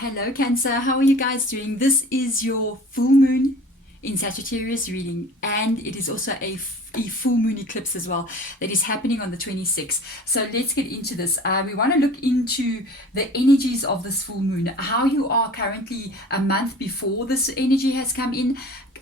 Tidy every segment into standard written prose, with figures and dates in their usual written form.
Hello Cancer, how are you guys doing? This is your full moon in Sagittarius reading, and it is also a full moon eclipse as well that is happening on the 26th. So let's get into this. We want to look into the energies of this full moon, how you are currently a month before this energy has come in,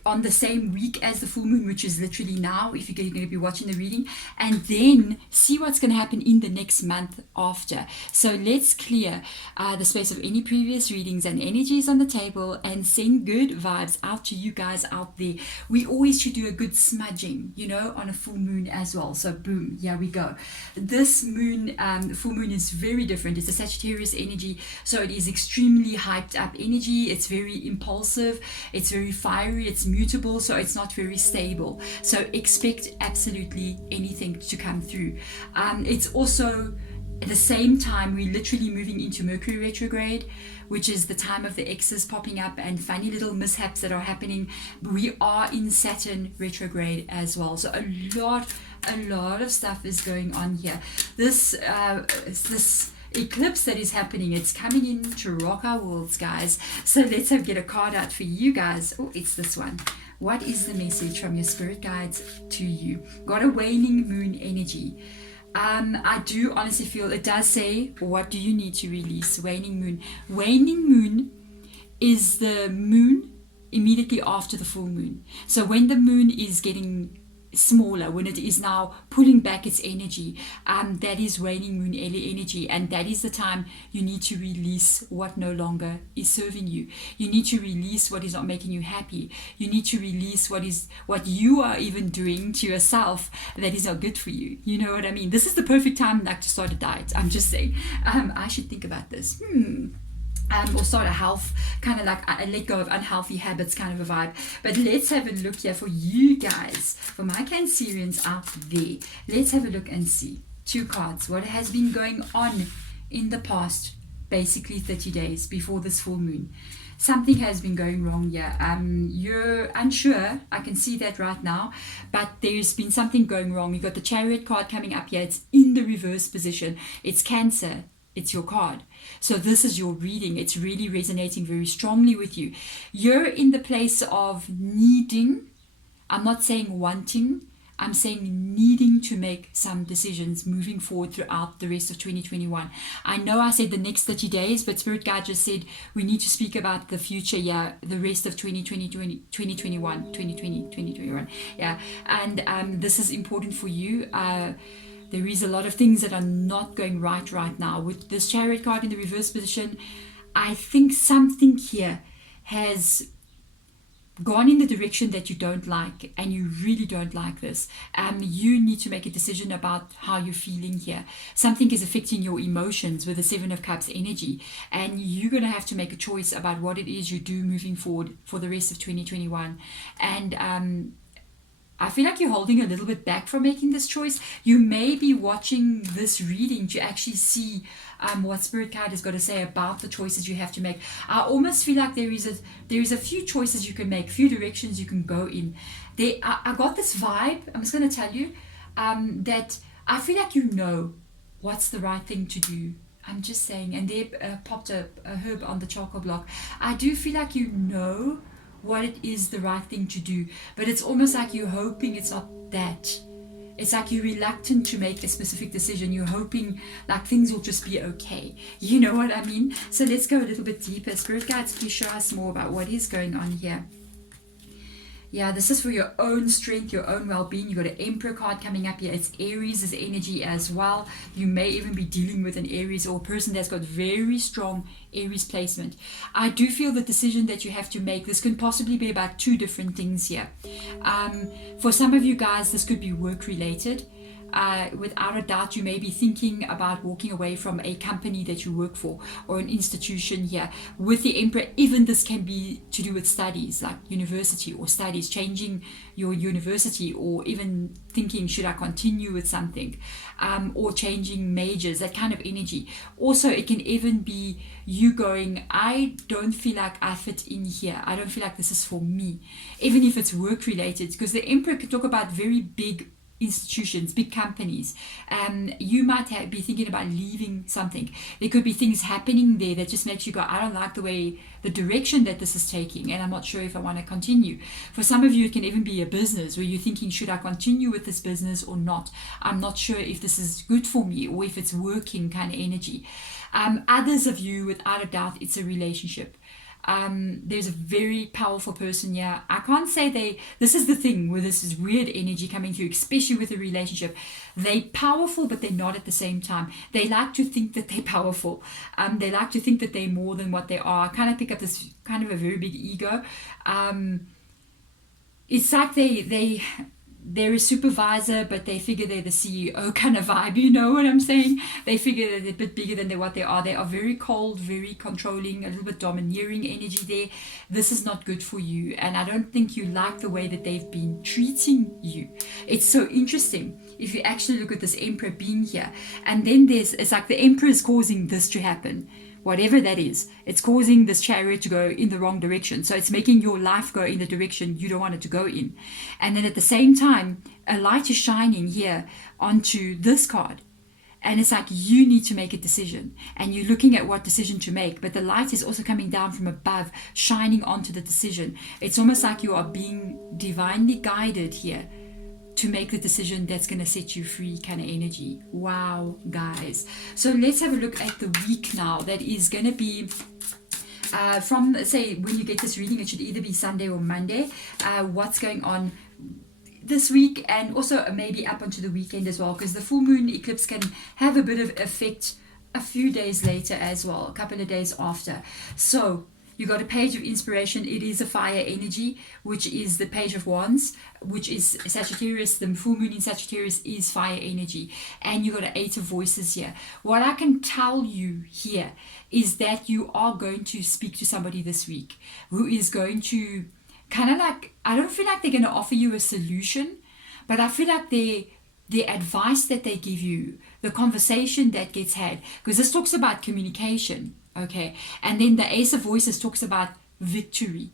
on the same week as the full moon, which is literally now, if you're going to be watching the reading, and then see what's going to happen in the next month after. So let's clear the space of any previous readings and energies on the table and send good vibes out to you guys out there. We always should do a good smudging, on a full moon as well. So boom, here we go. This moon, full moon, is very different. It's a Sagittarius energy, so it is extremely hyped up energy. It's very impulsive, it's very fiery, it's mutable, so it's not very stable. So expect absolutely anything to come through. It's also at the same time we're literally moving into Mercury retrograde, which is the time of the X's popping up and funny little mishaps that are happening. We are in Saturn retrograde as well, so a lot of stuff is going on here. This eclipse that is happening, it's coming in to rock our worlds, guys. So let's get a card out for you guys. Oh, it's this one. What is the message from your spirit guides to you? Got a waning moon energy. I do honestly feel it does say, what do you need to release? Waning moon. Waning moon is the moon immediately after the full moon. So when the moon is getting smaller, when it is now pulling back its energy, that is waning moon energy, and that is the time you need to release what no longer is serving you. You need to release what is not making you happy. You need to release what you are even doing to yourself that is not good for you. You know what I mean? This is the perfect time to start a diet. I'm just saying. I should think about this. Or start a health, kind of like a let go of unhealthy habits kind of a vibe. But let's have a look here for you guys, for my Cancerians out there. Let's have a look and see. 2 cards. What has been going on in the past, basically 30 days before this full moon. Something has been going wrong here. You're unsure. I can see that right now. But there's been something going wrong. You've got the Chariot card coming up here. It's in the reverse position. It's Cancer. It's your card. So this is your reading. It's really resonating very strongly with you. You're in the place of needing. I'm not saying wanting. I'm saying needing to make some decisions moving forward throughout the rest of 2021. I know I said the next 30 days, but Spirit Guide just said we need to speak about the future, the rest of 2021. Yeah, and this is important for you. There is a lot of things that are not going right now. With this Chariot card in the reverse position, I think something here has gone in the direction that you don't like, and you really don't like this. You need to make a decision about how you're feeling here. Something is affecting your emotions with the 7 of Cups energy, and you're going to have to make a choice about what it is you do moving forward for the rest of 2021. And I feel like you're holding a little bit back from making this choice. You may be watching this reading to actually see what Spirit Guide has got to say about the choices you have to make. I almost feel like there is a few choices you can make, few directions you can go in. I got this vibe, I'm just going to tell you, that I feel like you know what's the right thing to do. I'm just saying, and there popped a herb on the charcoal block. I do feel like you know what it is the right thing to do, but it's almost like you're hoping it's not that. It's like you're reluctant to make a specific decision. You're hoping like things will just be okay. You know what I mean? So let's go a little bit deeper. Spirit guides, please show us more about what is going on here. Yeah, this is for your own strength, your own well-being. You've got an Emperor card coming up here. It's Aries' energy as well. You may even be dealing with an Aries or a person that's got very strong Aries placement. I do feel the decision that you have to make, this can possibly be about 2 different things here. For some of you guys, this could be work-related. Without a doubt, you may be thinking about walking away from a company that you work for or an institution here. With the Emperor, even this can be to do with studies, like university or studies, changing your university, or even thinking, should I continue with something, or changing majors, that kind of energy. Also, it can even be you going, I don't feel like I fit in here. I don't feel like this is for me, even if it's work related, because the Emperor could talk about very big institutions, big companies. You might be thinking about leaving something. There could be things happening there that just makes you go, I don't like the direction that this is taking, and I'm not sure if I want to continue. For some of you, it can even be a business where you're thinking, should I continue with this business or not? I'm not sure if this is good for me or if it's working kind of energy. Others of you, without a doubt, it's a relationship. There's a very powerful person here. I can't say this is the thing where this is weird energy coming through, especially with a relationship. They're powerful, but they're not at the same time. They like to think that they're powerful. They like to think that they're more than what they are. I kind of pick up this kind of a very big ego. It's like they're a supervisor, but they figure they're the CEO kind of vibe. You know what I'm saying? They figure that they're a bit bigger than what they are. They are very cold, very controlling, a little bit domineering energy there. This is not good for you. And I don't think you like the way that they've been treating you. It's so interesting if you actually look at this Emperor being here. And then it's like the Emperor is causing this to happen. Whatever that is, it's causing this Chariot to go in the wrong direction. So it's making your life go in the direction you don't want it to go in. And then at the same time, a light is shining here onto this card. And it's like you need to make a decision. And you're looking at what decision to make. But the light is also coming down from above, shining onto the decision. It's almost like you are being divinely guided here to make the decision that's going to set you free kind of energy. Wow, guys. So let's have a look at the week now. That is going to be from, say, when you get this reading, it should either be Sunday or Monday. What's going on this week, and also maybe up onto the weekend as well, because the full moon eclipse can have a bit of effect a few days later as well, a couple of days after. So you got a page of inspiration. It is a fire energy, which is the page of wands, which is Sagittarius. The full moon in Sagittarius is fire energy. And you got an 8 of voices here. What I can tell you here is that you are going to speak to somebody this week who is going to kind of like, I don't feel like they're going to offer you a solution, but I feel like the advice that they give you, the conversation that gets had, because this talks about communication. Okay, and then the Ace of Voices talks about victory.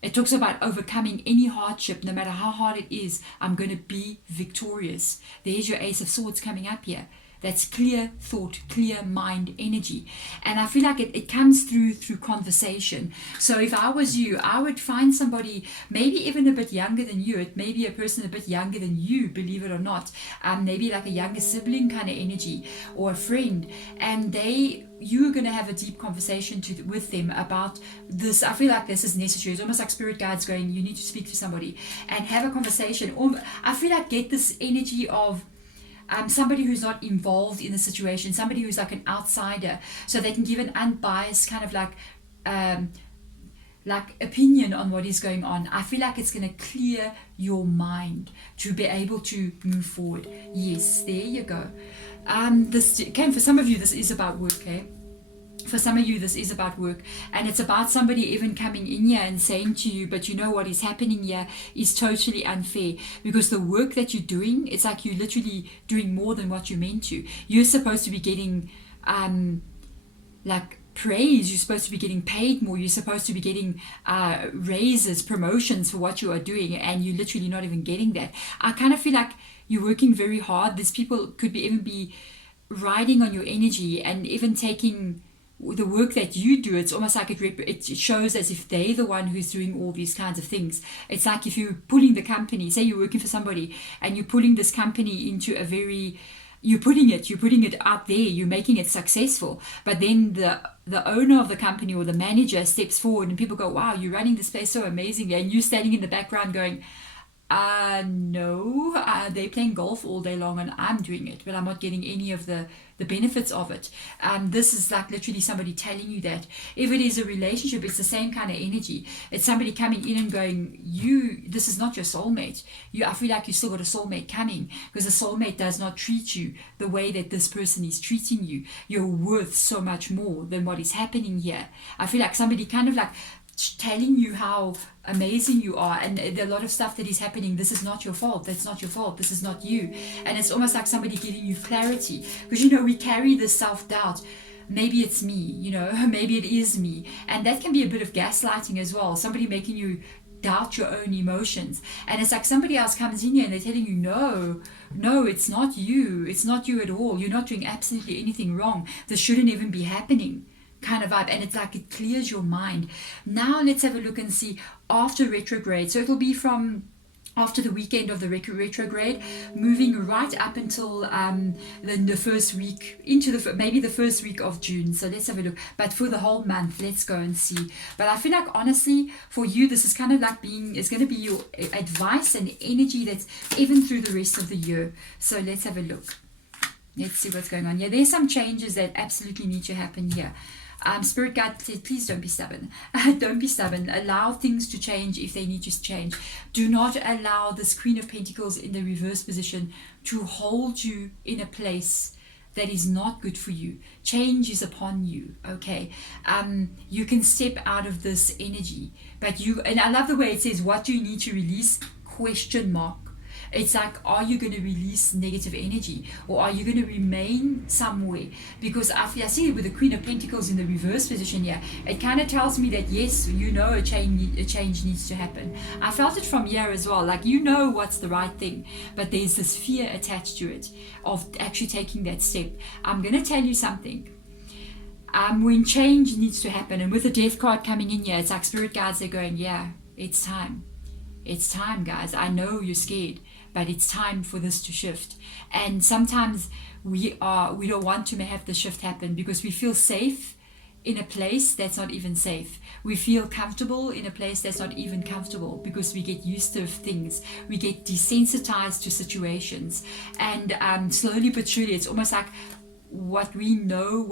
It talks about overcoming any hardship, no matter how hard it is. I'm going to be victorious. There's your Ace of Swords coming up here. That's clear thought, clear mind energy. And I feel like it comes through conversation. So if I was you, I would find somebody maybe even a bit younger than you. It may be a person a bit younger than you, believe it or not. Maybe like a younger sibling kind of energy, or a friend. And you're going to have a deep conversation with them about this. I feel like this is necessary. It's almost like spirit guides going, you need to speak to somebody and have a conversation. Or I feel like get this energy of somebody who's not involved in the situation, somebody who's like an outsider, so they can give an unbiased kind of like opinion on what is going on. I feel like it's going to clear your mind to be able to move forward. Yes, there you go. For some of you, this is about work, okay? For some of you, this is about work, and it's about somebody even coming in here and saying to you, but you know what is happening here is totally unfair, because the work that you're doing, it's like you're literally doing more than what you're meant to. You're supposed to be getting like praise, you're supposed to be getting paid more, you're supposed to be getting raises, promotions for what you are doing, and you're literally not even getting that. I kind of feel like you're working very hard. These people could even be riding on your energy and even taking the work that you do. It's almost like it shows as if they're the one who's doing all these kinds of things. It's like if you're pulling the company, say you're working for somebody and you're pulling this company into you're putting it out there, you're making it successful, but then the owner of the company or the manager steps forward and people go, wow, you're running this place so amazingly, and you're standing in the background going, no, they're playing golf all day long and I'm doing it, but I'm not getting any of the benefits of it. This is like literally somebody telling you that. If it is a relationship, it's the same kind of energy. It's somebody coming in and going, this is not your soulmate. I feel like you still got a soulmate coming, because a soulmate does not treat you the way that this person is treating you. You're worth so much more than what is happening here. I feel like somebody kind of like telling you how amazing you are, and a lot of stuff that is happening, this is not your fault, that's not your fault, this is not you. And it's almost like somebody giving you clarity, because we carry this self-doubt. Maybe it's me, maybe it is me, and that can be a bit of gaslighting as well. Somebody making you doubt your own emotions. And it's like somebody else comes in here and they're telling you, no, it's not you. It's not you at all. You're not doing absolutely anything wrong. This shouldn't even be happening, kind of vibe. And it's like it clears your mind. Now let's have a look and see after retrograde. So it'll be from after the weekend of the retrograde, moving right up until the first week, into maybe the first week of June. So let's have a look. But for the whole month, let's go and see. But I feel like, honestly, for you, this is kind of like it's going to be your advice and energy that's even through the rest of the year. So let's have a look. Let's see what's going on. Yeah, there's some changes that absolutely need to happen here. Spirit guide said, please don't be stubborn. Don't be stubborn. Allow things to change if they need to change. Do not allow this Queen of Pentacles in the reverse position to hold you in a place that is not good for you. Change is upon you, okay? You can step out of this energy, but and I love the way it says, what do you need to release? Question mark. It's like, are you going to release negative energy, or are you going to remain somewhere? Because I see with the Queen of Pentacles in the reverse position here, it kind of tells me that yes, a change needs to happen. I felt it from here as well, like what's the right thing, but there's this fear attached to it of actually taking that step. I'm going to tell you something. When change needs to happen, and with the Death card coming in here, it's like Spirit guides are going, yeah, it's time. It's time, guys. I know you're scared, but it's time for this to shift. And sometimes we don't want to have the shift happen because we feel safe in a place that's not even safe. We feel comfortable in a place that's not even comfortable because we get used to things. We get desensitized to situations. And slowly but surely, it's almost like what we know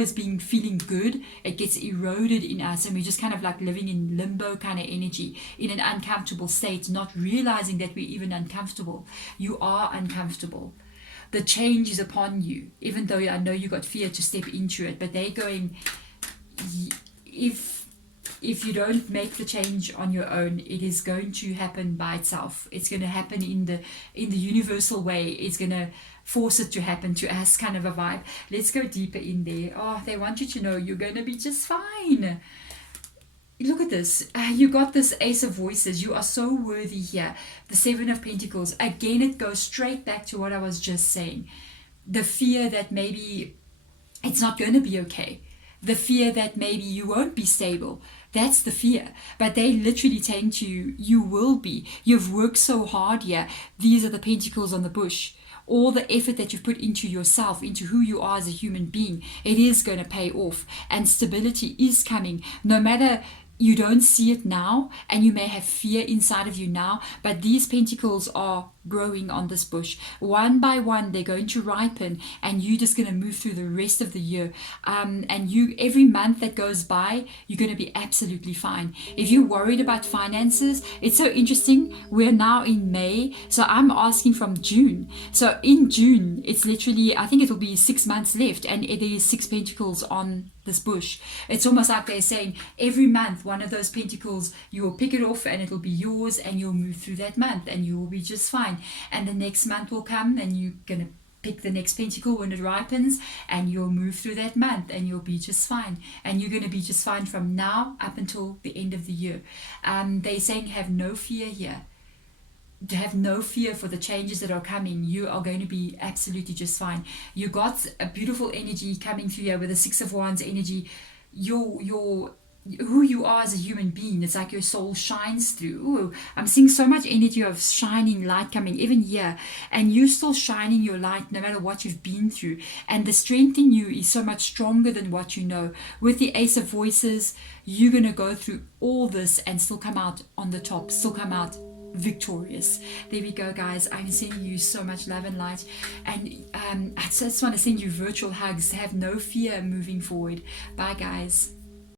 as being feeling good, it gets eroded in us, and we're just kind of like living in limbo kind of energy, in an uncomfortable state, not realizing that we're even uncomfortable. You are uncomfortable. The change is upon you, even though I know you got fear to step into it, but they're going, if you don't make the change on your own, it is going to happen by itself. It's going to happen in the universal way. It's going to force it to happen to us, kind of a vibe. Let's go deeper in there. Oh, they want you to know you're going to be just fine. Look at this. You got this Ace of Voices. You are so worthy here. The Seven of Pentacles. Again, it goes straight back to what I was just saying. The fear that maybe it's not going to be okay. The fear that maybe you won't be stable. That's the fear. But they literally saying to you, you will be. You've worked so hard here. These are the pentacles on the bush. All the effort that you've put into yourself, into who you are as a human being, it is going to pay off. And stability is coming. No matter you don't see it now, and you may have fear inside of you now, but these pentacles are growing on this bush. One by one, they're going to ripen, and you're just going to move through the rest of the year. And every month that goes by, you're going to be absolutely fine. If you're worried about finances, it's so interesting. We're now in May, so I'm asking from June. So in June, it's literally, I think it'll be 6 months left, and there is 6 pentacles on this bush. It's almost like they're saying every month one of those pentacles, you will pick it off and it'll be yours, and you'll move through that month and you will be just fine. And the next month will come and you're going to pick the next pentacle when it ripens, and you'll move through that month and you'll be just fine. And you're going to be just fine from now up until the end of the year. They're saying have no fear here. To have no fear for the changes that are coming. You are going to be absolutely just fine. You got a beautiful energy coming through here with the Six of Wands energy. Your who you are as a human being, it's like your soul shines through. Ooh, I'm seeing so much energy of shining light coming even here, and you're still shining your light no matter what you've been through, and the strength in you is so much stronger than what you know. With the Ace of Voices, you're going to go through all this and still come out on the top, still come out victorious. There we go, guys. I'm sending you so much love and light, and I just want to send you virtual hugs. Have no fear moving forward. Bye, guys.